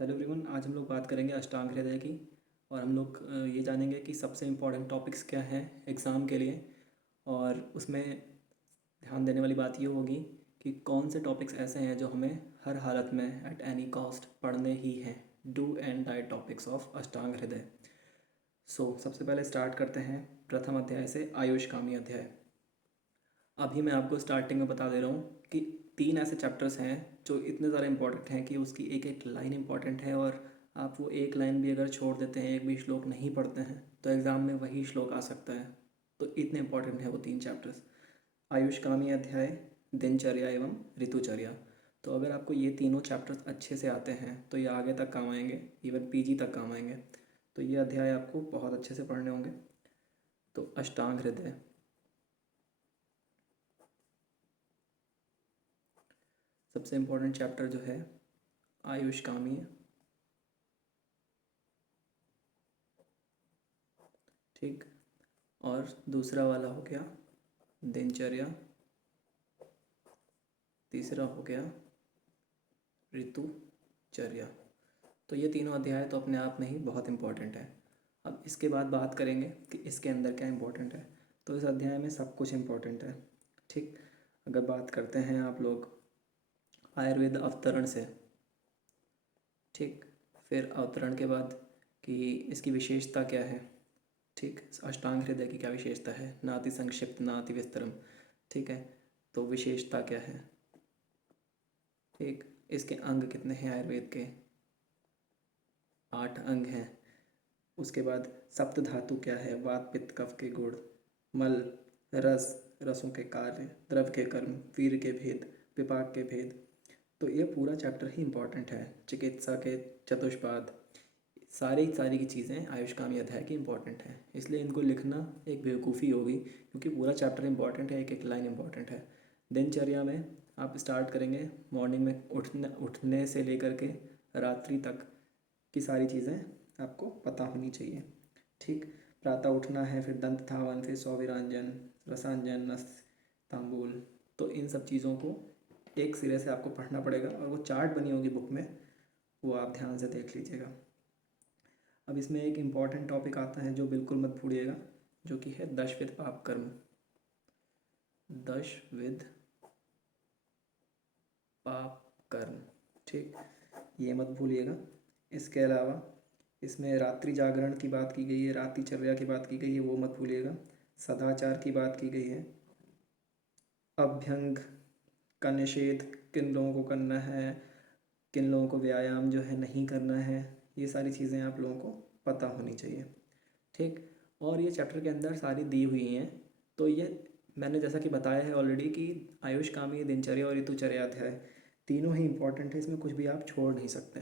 Hello everyone, आज हम लोग बात करेंगे अष्टांग हृदय की। और हम लोग ये जानेंगे कि सबसे इम्पोर्टेंट टॉपिक्स क्या हैं एग्ज़ाम के लिए। और उसमें ध्यान देने वाली बात ये होगी कि कौन से टॉपिक्स ऐसे हैं जो हमें हर हालत में एट एनी कॉस्ट पढ़ने ही हैं। Do and die topics of Ashtanga Hridaya. सबसे पहले स्टार्ट करते हैं प्रथम अध्याय से, आयुष्कामी अध्याय। अभी मैं आपको स्टार्टिंग में बता दे रहा हूँ कि 3 ऐसे चैप्टर्स हैं जो इतने ज़्यादा इंपॉर्टेंट हैं कि उसकी एक एक लाइन इंपॉर्टेंट है। और आप वो एक लाइन भी अगर छोड़ देते हैं, एक भी श्लोक नहीं पढ़ते हैं, तो एग्ज़ाम में वही श्लोक आ सकता है। तो इतने इंपॉर्टेंट है वो 3 चैप्टर्स। आयुष्कामी अध्याय, दिनचर्या एवं ऋतुचर्या। तो अगर आपको ये तीनों चैप्टर्स अच्छे से आते हैं तो ये आगे तक काम आएंगे, इवन पीजी तक काम आएंगे। तो ये अध्याय आपको बहुत अच्छे से पढ़ने होंगे। तो अष्टांग हृदय, सबसे इम्पोर्टेंट चैप्टर जो है आयुष्कामी है। ठीक। और दूसरा वाला हो गया दिनचर्या, तीसरा हो गया ऋतुचर्या। तो ये तीनों अध्याय तो अपने आप में ही बहुत इम्पोर्टेंट है। अब इसके बाद बात करेंगे कि इसके अंदर क्या इम्पोर्टेंट है। तो इस अध्याय में सब कुछ इम्पोर्टेंट है। ठीक। अगर बात करते हैं आप लोग आयुर्वेद अवतरण से, ठीक, फिर अवतरण के बाद कि इसकी विशेषता क्या है। ठीक। अष्टांग हृदय की क्या विशेषता है, नाति संक्षिप्त नाति विस्तरम। ठीक है। तो विशेषता क्या है। ठीक। इसके अंग कितने हैं आयुर्वेद के, 8 अंग हैं। उसके बाद सप्त धातु क्या है, वात पित्त कफ के गुण, मल, रस, रसों के कार्य, द्रव के कर्म, वीर के भेद, विपाक के भेद। तो ये पूरा चैप्टर ही इम्पोर्टेंट है। चिकित्सा के चतुष्पाद, सारी सारी की चीज़ें आयुष्कामी अध्याय की इम्पोर्टेंट हैं। इसलिए इनको लिखना एक बेवकूफ़ी होगी, क्योंकि पूरा चैप्टर इम्पोर्टेंट है, एक एक लाइन इम्पोर्टेंट है। दिनचर्या में आप स्टार्ट करेंगे मॉर्निंग में उठने से लेकर के रात्रि तक की सारी चीज़ें आपको पता होनी चाहिए। ठीक। प्रातः उठना है, फिर दंत धावन, फिर सौविरांजन, रसांजन, तांबूल। तो इन सब चीज़ों को एक सिरे से आपको पढ़ना पड़ेगा, और वो चार्ट बनी होगी बुक में, वो आप ध्यान से देख लीजिएगा। अब इसमें एक इम्पॉर्टेंट टॉपिक आता है जो बिल्कुल मत भूलिएगा, जो कि है दशविध पाप कर्म। दशविध पाप कर्म, ठीक, ये मत भूलिएगा। इसके अलावा इसमें रात्रि जागरण की बात की गई है, रात्रिचर्या की बात की गई है, वो मत भूलिएगा। सदाचार की बात की गई है। अभ्यंग का निषेध किन लोगों को करना है, किन लोगों को व्यायाम जो है नहीं करना है, ये सारी चीज़ें आप लोगों को पता होनी चाहिए। ठीक। और ये चैप्टर के अंदर सारी दी हुई हैं। तो ये मैंने जैसा कि बताया है ऑलरेडी कि आयुष्कामी, दिनचर्या और ऋतुचर्या अध्याय तीनों ही इंपॉर्टेंट है, इसमें कुछ भी आप छोड़ नहीं सकते।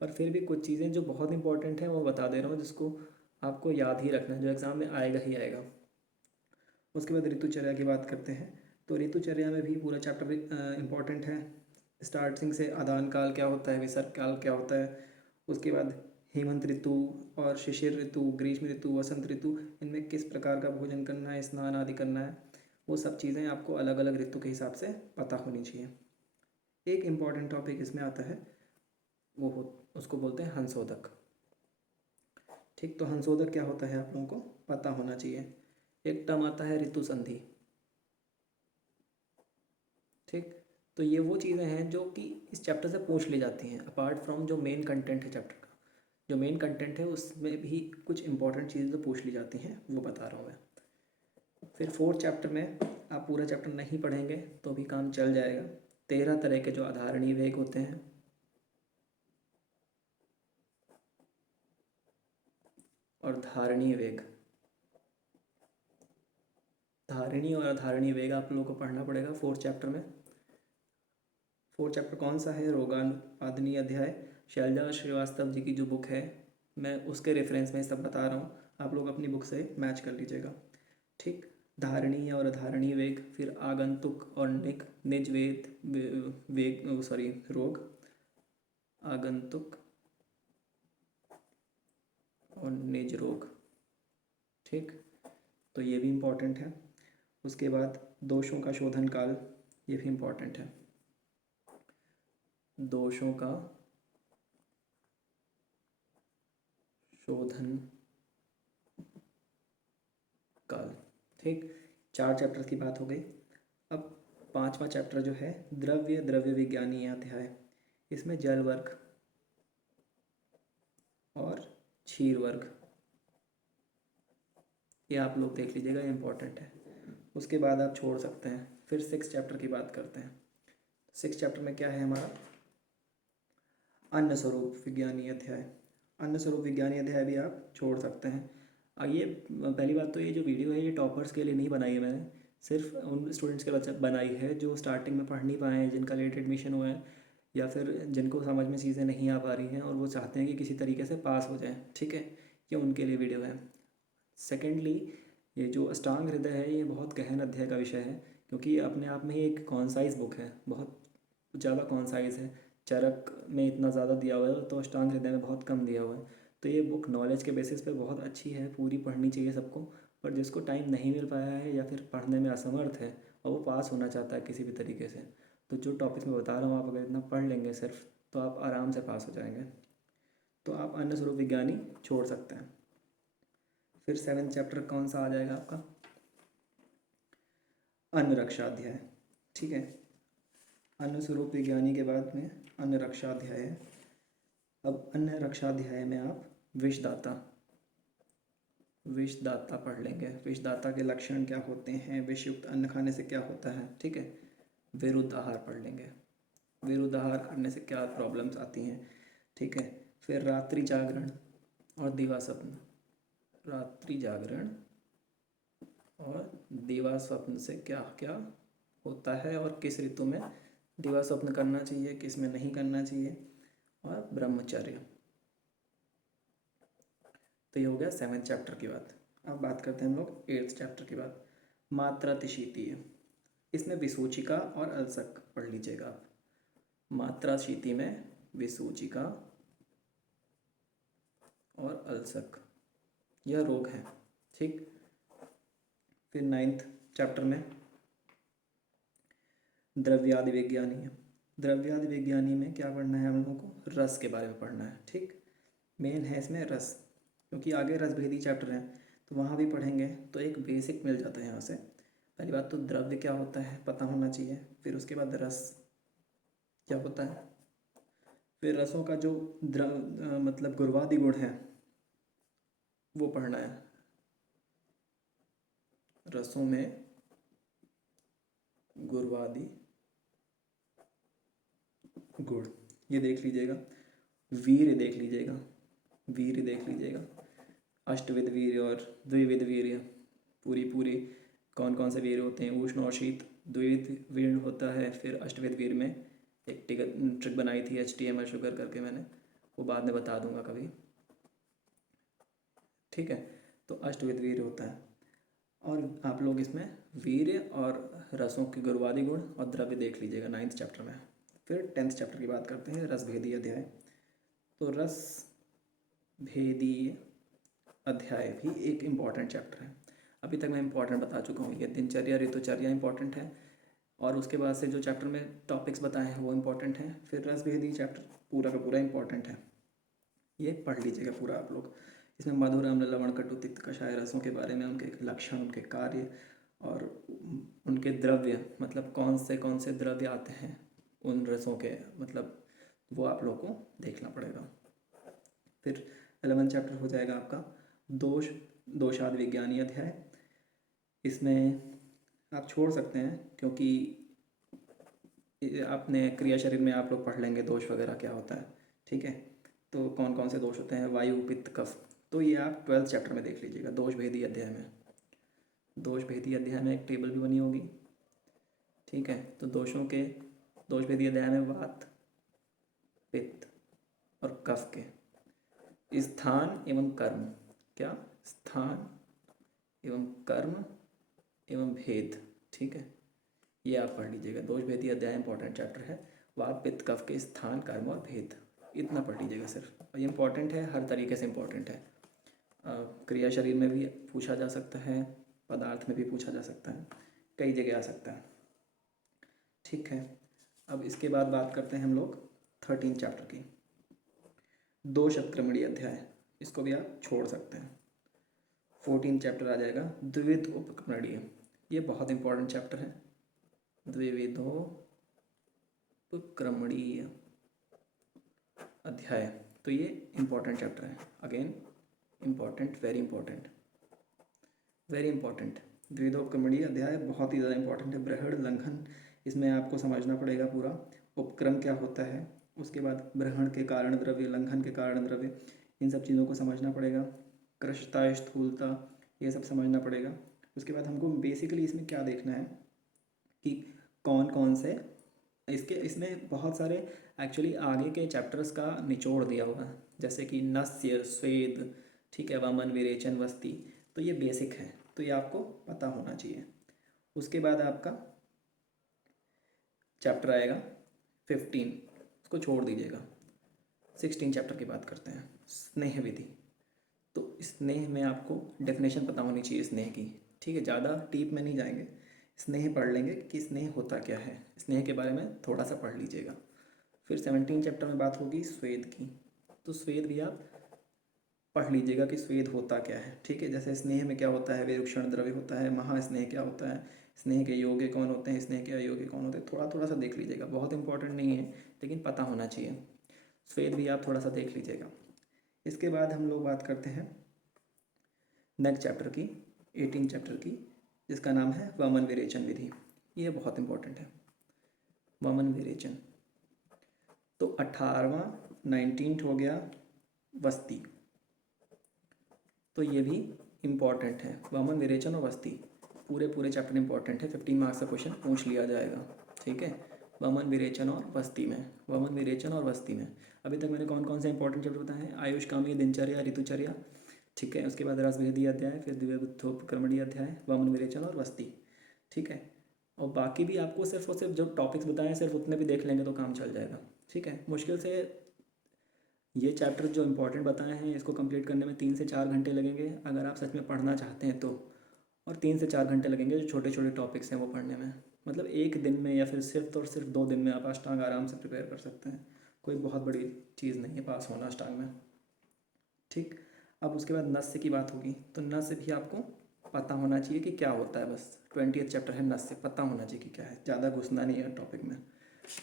पर फिर भी कुछ चीज़ें जो बहुत इंपॉर्टेंट हैं वो बता दे रहा हूँ, जिसको आपको याद ही रखना है, जो एग्ज़ाम में आएगा ही आएगा। उसके बाद ऋतुचर्या की बात करते हैं। तो ऋतुचर्या में भी पूरा चैप्टर इम्पॉर्टेंट है। स्टार्टिंग से आदान काल क्या होता है, विसर्ग काल क्या होता है, उसके बाद हेमंत ऋतु और शिशिर ऋतु, ग्रीष्म ऋतु, वसंत ऋतु, इनमें किस प्रकार का भोजन करना है, स्नान आदि करना है, वो सब चीज़ें आपको अलग अलग ऋतु के हिसाब से पता होनी चाहिए। एक इम्पॉर्टेंट टॉपिक इसमें आता है, वो हो उसको बोलते हैं हंसोदक। ठीक। तो हंसोदक क्या होता है आप लोगों को पता होना चाहिए। एक टर्म आता है ऋतु संधि। ठीक। तो ये वो चीज़ें हैं जो कि इस चैप्टर से पूछ ली जाती हैं, अपार्ट फ्रॉम जो मेन कंटेंट है चैप्टर का। जो मेन कंटेंट है उसमें भी कुछ इंपॉर्टेंट चीज़ें जो पूछ ली जाती हैं वो बता रहा हूँ मैं। फिर 4th चैप्टर में आप पूरा चैप्टर नहीं पढ़ेंगे तो भी काम चल जाएगा। 13 तरह के जो आधारणीय वेग होते हैं, और धारणीय वेग, धारणीय और अधारणीय वेग आप लोगों को पढ़ना पड़ेगा 4th चैप्टर में। 4th चैप्टर कौन सा है, रोगानुपादनीय अध्याय। शैलजा श्रीवास्तव जी की जो बुक है, मैं उसके रेफरेंस में सब बता रहा हूँ, आप लोग अपनी बुक से मैच कर लीजिएगा। ठीक। धारणीय और अधारणीय वेग, फिर आगंतुक और निज वेद वेग, सॉरी, रोग, आगंतुक और निज रोग। ठीक। तो ये भी इम्पोर्टेंट है। उसके बाद दोषों का शोधन काल, ये भी इम्पोर्टेंट है। दोषों का शोधन काल। ठीक, 4 चैप्टर की बात हो गई। अब 5वां चैप्टर जो है द्रव्य विज्ञानीय अध्याय। इसमें जल वर्ग और क्षीर वर्ग, ये आप लोग देख लीजिएगा, ये इंपॉर्टेंट है। उसके बाद आप छोड़ सकते हैं। फिर 6 चैप्टर की बात करते हैं। 6 चैप्टर में क्या है हमारा, अन्न स्वरूप विज्ञानीय अध्याय। अन्न स्वरूप विज्ञानीय अध्याय भी आप छोड़ सकते हैं। ये पहली बात तो ये जो वीडियो है ये टॉपर्स के लिए नहीं बनाई है मैंने, सिर्फ उन स्टूडेंट्स के बच्चे बनाई है जो स्टार्टिंग में पढ़ नहीं पाए हैं, जिनका लेट एडमिशन हुआ है, या फिर जिनको समझ में चीज़ें नहीं आ पा रही हैं और वो चाहते हैं कि किसी तरीके से पास हो जाएं। ठीक है, ये उनके लिए वीडियो है। सेकेंडली, ये जो अष्टांग हृदय है ये बहुत गहन अध्याय का विषय है, क्योंकि ये अपने आप में ही एक कॉन्साइज बुक है, बहुत ज़्यादा कॉन्साइज है। चरक में इतना ज़्यादा दिया हुआ है तो अष्टांग हृदय में बहुत कम दिया हुआ है। तो ये बुक नॉलेज के बेसिस पे बहुत अच्छी है, पूरी पढ़नी चाहिए सबको। पर जिसको टाइम नहीं मिल पाया है या फिर पढ़ने में असमर्थ है और वो पास होना चाहता है किसी भी तरीके से, तो जो टॉपिक्स मैं बता रहा हूँ आप अगर इतना पढ़ लेंगे सिर्फ, तो आप आराम से पास हो जाएंगे। तो आप अन्न स्वरूप विज्ञानी छोड़ सकते हैं। फिर 7 चैप्टर कौन सा आ जाएगा आपका, अन्न रक्षा अध्याय। ठीक है, अन्न स्वरूप विज्ञानी के बाद में अन्न रक्षा अध्याय है। अब अन्न रक्षा अध्याय में आप विषदाता पढ़ लेंगे। विषदाता के लक्षण क्या होते हैं, विषयुक्त अन्न खाने से क्या होता है। ठीक है, विरुद्ध आहार पढ़ लेंगे, विरुद्ध आहार करने से क्या प्रॉब्लम्स आती हैं। ठीक है, फिर रात्रि जागरण और दिवा स्वप्न। रात्रि जागरण और दिवा स्वप्न से क्या क्या होता है और किस ऋतु में दिवा स्वप्न करना चाहिए, किस में नहीं करना चाहिए, और ब्रह्मचर्य। तो ये हो गया 7 चैप्टर की बात। अब बात करते हैं हम लोग 8th चैप्टर की बात, मात्रातिशीतीय। इसमें विसूचिका और अल्सक पढ़ लीजिएगा आप। मात्राशीति में विसूचिका और अल्सक, यह रोग है। ठीक, फिर 9th चैप्टर में द्रव्यादि विज्ञानी है। द्रव्यादि विज्ञानी में क्या पढ़ना है हम लोगों को, रस के बारे में पढ़ना है। ठीक, मेन है इसमें रस, क्योंकि आगे रसभेदी चैप्टर है तो वहाँ भी पढ़ेंगे, तो एक बेसिक मिल जाता है यहाँ से। पहली बात तो द्रव्य क्या होता है पता होना चाहिए, फिर उसके बाद रस क्या होता है, फिर रसों का जो मतलब गुरवादि गुण है वो पढ़ना है। रसों में गुरवादि गुण ये देख लीजिएगा। वीर्य देख लीजिएगा, वीर्य देख लीजिएगा, अष्टविध वीर्य और द्विविध वीर्य, पूरी कौन कौन से वीर्य होते हैं, उष्ण और शीत द्विविध वीर्य होता है। फिर अष्टविध वीर्य में एक ट्रिक बनाई थी HTML शुगर करके, मैंने वो बाद में बता दूंगा कभी। ठीक है, तो अष्टविध वीर्य होता है। और आप लोग इसमें वीर्य और रसों के गुरवादि गुण और द्रव्य देख लीजिएगा 9th चैप्टर में। फिर 10th चैप्टर की बात करते हैं, रसभेदी अध्याय। तो रस भेदीय अध्याय भी एक इम्पॉर्टेंट चैप्टर है। अभी तक मैं इम्पॉर्टेंट बता चुका हूँ, ये दिनचर्या ऋतुचर्या इम्पॉर्टेंट है, और उसके बाद से जो चैप्टर में टॉपिक्स बताए हैं वो इम्पॉर्टेंट हैं। फिर रसभेदी चैप्टर पूरा का पूरा इम्पॉर्टेंट है, ये पढ़ लीजिएगा पूरा आप लोग। इसमें मधुर अम्ल लवण कटु तिक्त कषाय रसों के बारे में, उनके लक्षण, उनके कार्य और उनके द्रव्य, मतलब कौन से द्रव्य आते हैं उन रसों के, मतलब वो आप लोग को देखना पड़ेगा। फिर 11th चैप्टर हो जाएगा आपका दोषादि विज्ञानीय अध्याय। इसमें आप छोड़ सकते हैं क्योंकि अपने क्रिया शरीर में आप लोग पढ़ लेंगे दोष वगैरह क्या होता है। ठीक है, तो कौन कौन से दोष होते हैं, वायु पित्त कफ, तो ये आप 12th चैप्टर में देख लीजिएगा, दोष भेदी अध्याय में। दोष भेदी अध्याय में एक टेबल भी बनी होगी। ठीक है, तो दोष भेदी अध्याय में वात पित्त और कफ के स्थान एवं कर्म, क्या स्थान एवं कर्म एवं भेद। ठीक है, ये आप पढ़ लीजिएगा, दोष भेदी अध्याय इंपॉर्टेंट चैप्टर है। वात पित्त कफ के स्थान कर्म और भेद, इतना पढ़ लीजिएगा सिर्फ, और ये इंपॉर्टेंट है, हर तरीके से इंपॉर्टेंट है। क्रिया शरीर में भी पूछा जा सकता है, पदार्थ में भी पूछा जा सकता है, कई जगह आ सकता है। ठीक है, अब इसके बाद बात करते हैं हम लोग 13 चैप्टर की, दोष उत्क्रमणीय अध्याय। इसको भी आप छोड़ सकते हैं। 14 चैप्टर आ जाएगा द्विविध उपक्रमणीय। ये बहुत इंपॉर्टेंट चैप्टर है, द्विविधोपक्रमणीय अध्याय। तो ये इंपॉर्टेंट चैप्टर है, again important, very important, very important. द्विविधोपक्रमणीय अध्याय बहुत ही ज़्यादा इंपॉर्टेंट है। बृहद लंघन, इसमें आपको समझना पड़ेगा पूरा उपक्रम क्या होता है, उसके बाद ग्रहण के कारण द्रव्य, लंघन के कारण द्रव्य, इन सब चीज़ों को समझना पड़ेगा। कृशता, स्थूलता, ये सब समझना पड़ेगा। उसके बाद हमको बेसिकली इसमें क्या देखना है कि कौन कौन से इसमें बहुत सारे एक्चुअली आगे के चैप्टर्स का निचोड़ दिया हुआ है, जैसे कि नस्य, स्वेद, ठीक है, वमन, विरेचन, वस्ती। तो ये बेसिक है, तो ये आपको पता होना चाहिए। उसके बाद आपका चैप्टर आएगा 15, उसको छोड़ दीजिएगा। 16 चैप्टर की बात करते हैं, स्नेह विधि। तो स्नेह में आपको डेफिनेशन पता होनी चाहिए स्नेह की, ठीक है, ज़्यादा डीप में नहीं जाएंगे, स्नेह पढ़ लेंगे कि स्नेह होता क्या है, स्नेह के बारे में थोड़ा सा पढ़ लीजिएगा। फिर 17 चैप्टर में बात होगी स्वेद की, तो स्वेद भी आप पढ़ लीजिएगा कि स्वेद होता क्या है, ठीक है। जैसे स्नेह में क्या होता है, विरूक्षण द्रव्य होता है, महास्नेह क्या होता है, स्नेह के योग्य कौन होते हैं, स्नेह के अयोग्य कौन होते हैं, थोड़ा थोड़ा सा देख लीजिएगा, बहुत इंपॉर्टेंट नहीं है लेकिन पता होना चाहिए। स्वेद भी आप थोड़ा सा देख लीजिएगा। इसके बाद हम लोग बात करते हैं नेक्स्ट चैप्टर की, 18 चैप्टर की, जिसका नाम है वमन विरेचन विधि। ये बहुत इंपॉर्टेंट है, वमन विरेचन। तो 18वां 19 हो गया वस्ती, तो ये भी इम्पॉर्टेंट है। वमन विरेचन और वस्ती पूरे चैप्टर इंपॉर्टेंट है, 15 मार्क्स का क्वेश्चन पूछ लिया जाएगा, ठीक है। वमन विरेचन और वस्ती में, वमन विरेचन और वस्ती में अभी तक मैंने कौन कौन से इंपॉर्टेंट चैप्टर बताए हैं, आयुष, कामी, दिनचर्या, ऋतुचर्या, ठीक है। उसके बाद रसभेदी अध्याय, फिर द्विविधोपक्रमणीय अध्याय, वमन विरेचन और वस्ती, ठीक है। और बाकी भी आपको सिर्फ और सिर्फ जो टॉपिक्स बताए हैं सिर्फ उतने भी देख लेंगे तो काम चल जाएगा, ठीक है। मुश्किल से ये चैप्टर जो इंपॉर्टेंट बताए हैं इसको कंप्लीट करने में 3 से 4 घंटे लगेंगे अगर आप सच में पढ़ना चाहते हैं तो, और 3 से 4 घंटे लगेंगे जो छोटे छोटे टॉपिक्स हैं वो पढ़ने में। मतलब एक दिन में या फिर सिर्फ और सिर्फ 2 दिन में आप अष्टांग आराम से प्रिपेयर कर सकते हैं, कोई बहुत बड़ी चीज़ नहीं है पास होना अष्टांग में, ठीक। अब उसके बाद नस्य की बात होगी, तो नस्य भी आपको पता होना चाहिए कि क्या होता है, बस 20th चैप्टर है नस्य, पता होना चाहिए कि क्या है, ज़्यादा घुसना नहीं है टॉपिक में।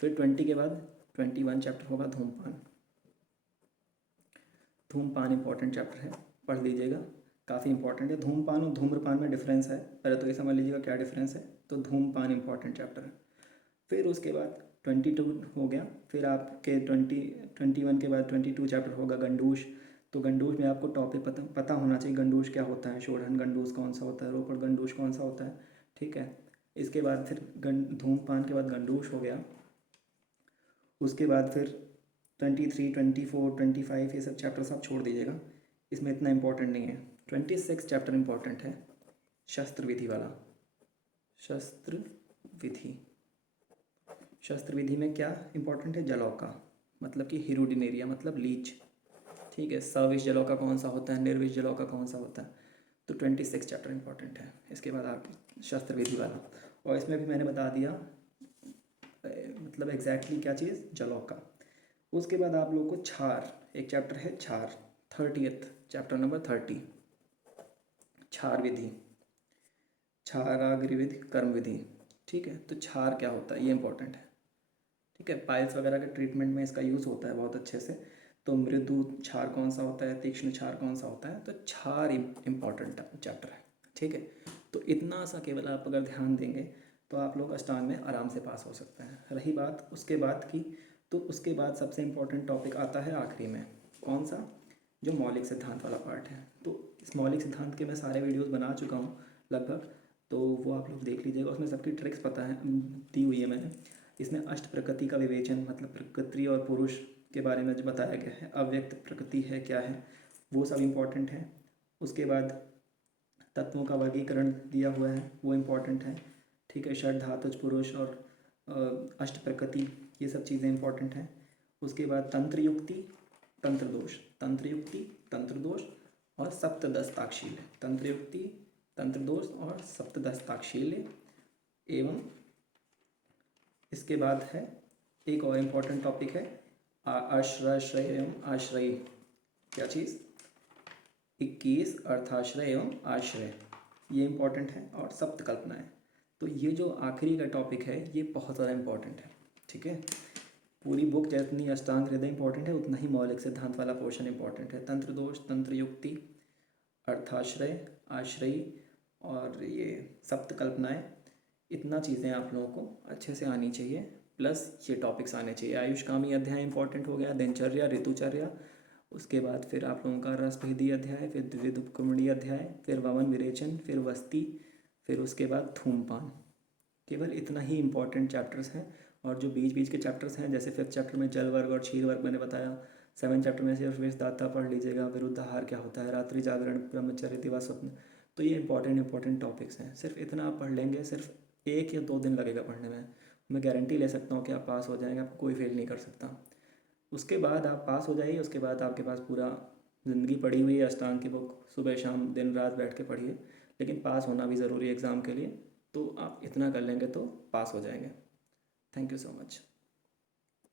फिर 20 के बाद 21 चैप्टर होगा धूमपान। धूमपान इंपॉर्टेंट चैप्टर है, पढ़ लीजिएगा, काफ़ी इंपॉर्टेंट है। धूमपान और धूम्रपान में डिफरेंस है, पहले तो ये समझ लीजिएगा क्या डिफरेंस है। तो धूमपान इंपॉर्टेंट चैप्टर है। फिर उसके बाद 22 हो गया, फिर आपके 21 के बाद 22 चैप्टर होगा गंडूश। तो गंडूश में आपको टॉपिक पता होना चाहिए, गंडूश क्या होता है, शोधन गंडूश कौन सा होता है, रोकड़ गंडूश कौन सा होता है, ठीक है। इसके बाद फिर धूमपान के बाद गंडूश हो गया। उसके बाद फिर 23, 24, 25 ये सब चैप्टर्स आप छोड़ दीजिएगा, इसमें इतना इंपॉर्टेंट नहीं है। 26 चैप्टर इंपॉर्टेंट है, शस्त्र विधि वाला। शस्त्र विधि, शस्त्र विधि में क्या इंपॉर्टेंट है, जलौका, मतलब कि हिरुडिनेरिया मतलब लीच, ठीक है। सविष जलौका कौन सा होता है, निर्विष जलौका कौन सा होता है, तो 26 चैप्टर इंपॉर्टेंट है। इसके बाद आप शस्त्र विधि वाला, और इसमें भी मैंने बता दिया मतलब एग्जैक्टली क्या चीज़, जलौका। उसके बाद आप लोग को क्षार, एक चैप्टर है क्षार, 30th चैप्टर नंबर 30, क्षार विधि, क्षाराग्र विधि, कर्म विधि, ठीक है। तो क्षार क्या होता है ये इंपॉर्टेंट है, ठीक है। पाइल्स वगैरह के ट्रीटमेंट में इसका यूज़ होता है बहुत अच्छे से। तो मृदु क्षार कौन सा होता है, तीक्ष्ण क्षार कौन सा होता है, तो क्षार इंपॉर्टेंट चैप्टर है, ठीक है। तो इतना सा केवल आप अगर ध्यान देंगे तो आप लोग अष्टांग में आराम से पास हो सकते हैं। रही बात उसके बाद की, तो उसके बाद सबसे इम्पोर्टेंट टॉपिक आता है आखिरी में, कौन सा, जो मौलिक सिद्धांत वाला पार्ट है। तो इस मौलिक सिद्धांत के मैं सारे वीडियोस बना चुका हूँ लगभग, तो वो आप लोग देख लीजिएगा, उसमें सबकी ट्रिक्स पता है, दी हुई है मैंने। इसमें अष्ट प्रकृति का विवेचन, मतलब प्रकृति और पुरुष के बारे में जो बताया गया है, अव्यक्त प्रकृति है क्या है, वो सब इम्पोर्टेंट है। उसके बाद तत्वों का वर्गीकरण दिया हुआ है, वो इम्पोर्टेंट है, ठीक है। षड धातुज पुरुष और अष्ट प्रकृति, ये सब चीज़ें इंपॉर्टेंट हैं। उसके बाद तंत्र युक्ति, तंत्र दोष, तंत्र युक्ति, तंत्र दोष और सप्तदस्ताक्षील्य, तंत्र युक्ति, तंत्र दोष और सप्तदस्ताक्षील्य। एवं इसके बाद है एक और इम्पॉर्टेंट टॉपिक है आश्रय एवं आश्रयी, क्या चीज़, 21 अर्थाश्रय एवं आश्रय, ये इम्पॉर्टेंट है, और सप्त कल्पनाएँ। तो ये जो आखिरी का टॉपिक है ये बहुत ज़्यादा इम्पॉर्टेंट है, ठीक है। पूरी बुक जितनी अष्टांग हृदय इंपॉर्टेंट है उतना ही मौलिक सिद्धांत वाला पोर्शन इंपॉर्टेंट है। तंत्र दोष, तंत्र युक्ति, अर्थाश्रय, आश्रयी और ये सप्त कल्पनाएँ, इतना चीज़ें आप लोगों को अच्छे से आनी चाहिए, प्लस ये टॉपिक्स आने चाहिए। आयुष्कामी अध्याय इंपॉर्टेंट हो गया, दिनचर्या, ऋतुचर्या, उसके बाद फिर आप लोगों का रसभेदी अध्याय, फिर द्विविधकुंडी अध्याय, फिर वमन विरेचन, फिर वस्ती, फिर उसके बाद धूमपान। केवल इतना ही इम्पॉर्टेंट चैप्टर्स हैं। और जो बीच बीच के चैप्टर्स हैं, जैसे 5th चैप्टर में जल वर्ग और क्षीर वर्ग मैंने बताया, 7th चैप्टर में सिर्फ वेशदाता पढ़ लीजिएगा, विरुद्धाहार क्या होता है, रात्रि जागरण, ब्रह्मचर्य, दिवा स्वप्न। तो ये इंपॉर्टेंट टॉपिक्स हैं, सिर्फ इतना आप पढ़ लेंगे, सिर्फ 1 या 2 दिन लगेगा पढ़ने में। मैं गारंटी ले सकता हूँ कि आप पास हो जाएंगे, आपको कोई फेल नहीं कर सकता। उसके बाद आप पास हो जाइए, उसके बाद आपके पास पूरा ज़िंदगी पड़ी हुई है अष्टांग की बुक, सुबह शाम दिन रात बैठ के पढ़िए, लेकिन पास होना भी ज़रूरी है एग्ज़ाम के लिए। तो आप इतना कर लेंगे तो पास हो जाएंगे। Thank you so much.